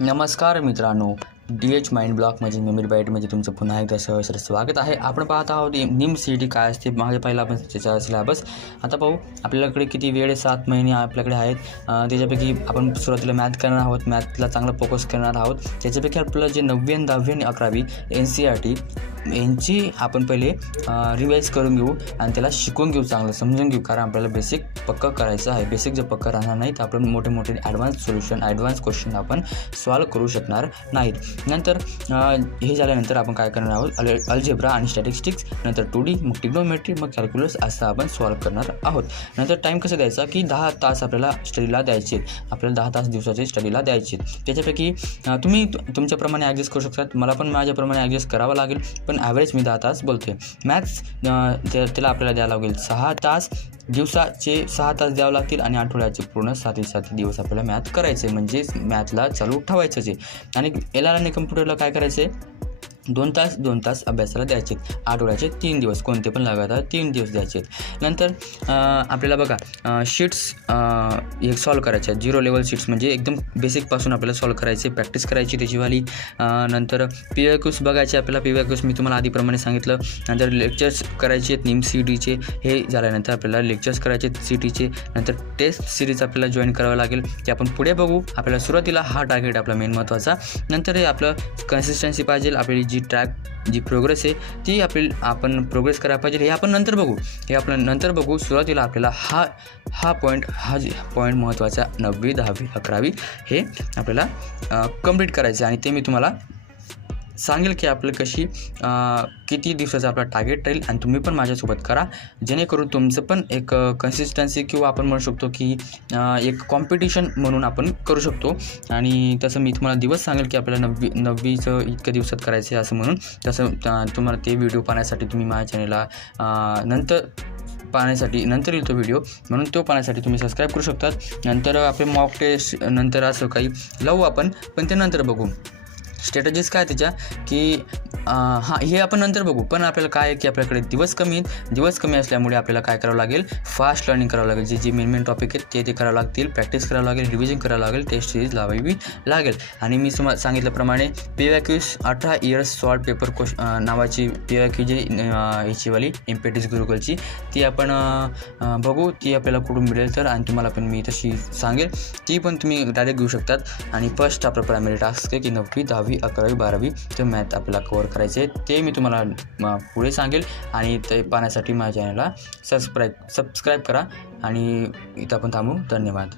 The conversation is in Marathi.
नमस्कार मित्रांनो, DH माइंड ब्लॉकमध्ये मेमरी बाईटमध्ये तुमचं पुन्हा एकदा सहर्ष स्वागत आहे. आपण पाहत आहोत NIM CET काय असते. मागे पहिला आपण त्याचा सिलेबस आता पाहू. आपल्याकडे किती वेळ 7 महिने आपल्याकडे आहेत. त्याच्यापैकी आपण सुरुवातीला मॅथ करणार आहोत. मॅथला चांगला फोकस करणार आहोत. त्याच्यापैकी आपल्याला जे 9वी आणि 10वी आणि 11वी NCERT यांची आपण पहिले रिवाईज करून घेऊ आणि त्याला शिकून घेऊ, चांगलं समजून घेऊ. कारण आपल्याला बेसिक पक्कं करायचं आहे. बेसिक जर पक्कं राहणार नाही तर आपण मोठे मोठे ॲडव्हान्स सोल्युशन, ॲडव्हान्स क्वेश्चन आपण सॉल्व करू शकणार नाहीत. नंतर हे झाल्यानंतर आपण काय करणार आहोत, अल्जेब्रा आणि स्टॅटिस्टिक्स, नंतर 2D, मग ट्रिग्नोमेट्री, मग कॅल्क्युलस असं आपण सॉल्व करणार आहोत. नंतर टाईम कसं द्यायचा की 10 तास आपल्याला स्टडीला द्यायचे. आपल्याला 10 तास दिवसाचे स्टडीला द्यायचे. त्याच्यापैकी तुम्ही तुमच्याप्रमाणे ॲडजस्ट करू शकतात. मला पण माझ्याप्रमाणे ॲडजस्ट करावं लागेल, पण ॲव्हरेज मी 10 तास बोलतो आहे. मॅथ्स त्याला आपल्याला द्यावं लागेल 6 तास. दिवसाचे 6 तास द्यावं लागतील आणि आठवड्याचे पूर्ण 7 दिवस आपल्याला मॅथ करायचे, म्हणजे मॅथला चालू ठेवायचंच आहे. आणि LR आणि कम्प्युटरला काय करायचं आहे, 2 तास अभ्यासाला द्यायचे. आठवड्याचे 3 दिवस, कोणते पण लगातार 3 दिवस द्यायचे. नंतर आपल्याला बघा शीट्स एक सॉल्व करायच्या. 0 लेवल शीट्स म्हणजे एकदम बेसिकपासून आपल्याला सॉल्व करायचे, प्रॅक्टिस करायची त्याचीवाली. नंतर PYQs बघायचे आपल्याला. PYQs मी तुम्हाला आधीप्रमाणे सांगितलं. नंतर लेक्चर्स करायचे आहेत NIM CETचे. हे झाल्यानंतर आपल्याला लेक्चर्स करायचे CETचे. नंतर टेस्ट सिरीज आपल्याला जॉईन करावं लागेल, ते आपण पुढे बघू. आपल्याला सुरुवातीला हा टार्गेट आपला मेन महत्त्वाचा. नंतर हे आपलं कन्सिस्टन्सी पाहिजे, आपली जी प्रोग्रेस आहे ती आपण प्रोग्रेस करायला पाहिजे. हे आपण नंतर बघू. सुरुवातीला आपल्याला हा पॉईंट महत्त्वाचा 9वी, 10वी, 11वी हे आपल्याला कंप्लीट करायचं आहे. आणि ते मी तुम्हाला सांगेल की आपलं किती दिवसाचा आपला टार्गेट राहील. आणि तुम्ही पण माझ्यासोबत करा, जेणेकरून तुमचं पण एक कन्सिस्टन्सी किंवा आपण म्हणू शकतो की एक कॉम्पिटिशन म्हणून आपण करू शकतो. आणि तसं मी तुम्हाला दिवस सांगेल की आपल्याला 9वीचं इतक्या दिवसात करायचं आहे असं म्हणून. तसं तुम्हाला ते व्हिडिओ पाहण्यासाठी तुम्ही माझ्या चॅनेलला नंतर येईल तो व्हिडिओ, म्हणून तो पाहण्यासाठी तुम्ही सबस्क्राईब करू शकतात. नंतर आपले मॉक टेस्ट नंतर असं काही लावू आपण, पण ते नंतर बघू. स्ट्रॅटेजीज काय त्याच्या की हे आपण नंतर बघू. पण आपल्याला काय आहे की आपल्याकडे दिवस कमी असल्यामुळे आपल्याला काय करावं लागेल, फास्ट लर्निंग करावं लागेल. जे मेन टॉपिक आहेत ते करावं लागतील, प्रॅक्टिस करावं लागेल, रिव्हिजन करावं लागेल, टेस्ट सिरीज लावावी लागेल. आणि मी सांगितल्याप्रमाणे PYQs 18 इयर्स सॉल्व पेपर नावाची PYQ जी ह्याचीवाली MPTS गुरुकुलची, ती आपण बघू. ती आपल्याला कुठून मिळेल तर, आणि तुम्हाला पण मी तशी सांगेल, ती पण तुम्ही डायरेक्ट घेऊ शकतात. आणि फर्स्ट आपला प्रायमरी टास्क आहे की 9वी, 10वी, 11वी, 12वी ते मॅथ आपल्याला कव्हर करायचे. ते मी तुम्हाला पुढे सांगेल. आणि ते पाहण्यासाठी माझ्या चॅनलला सबस्क्राईब करा. आणि इथं आपण थांबू. धन्यवाद.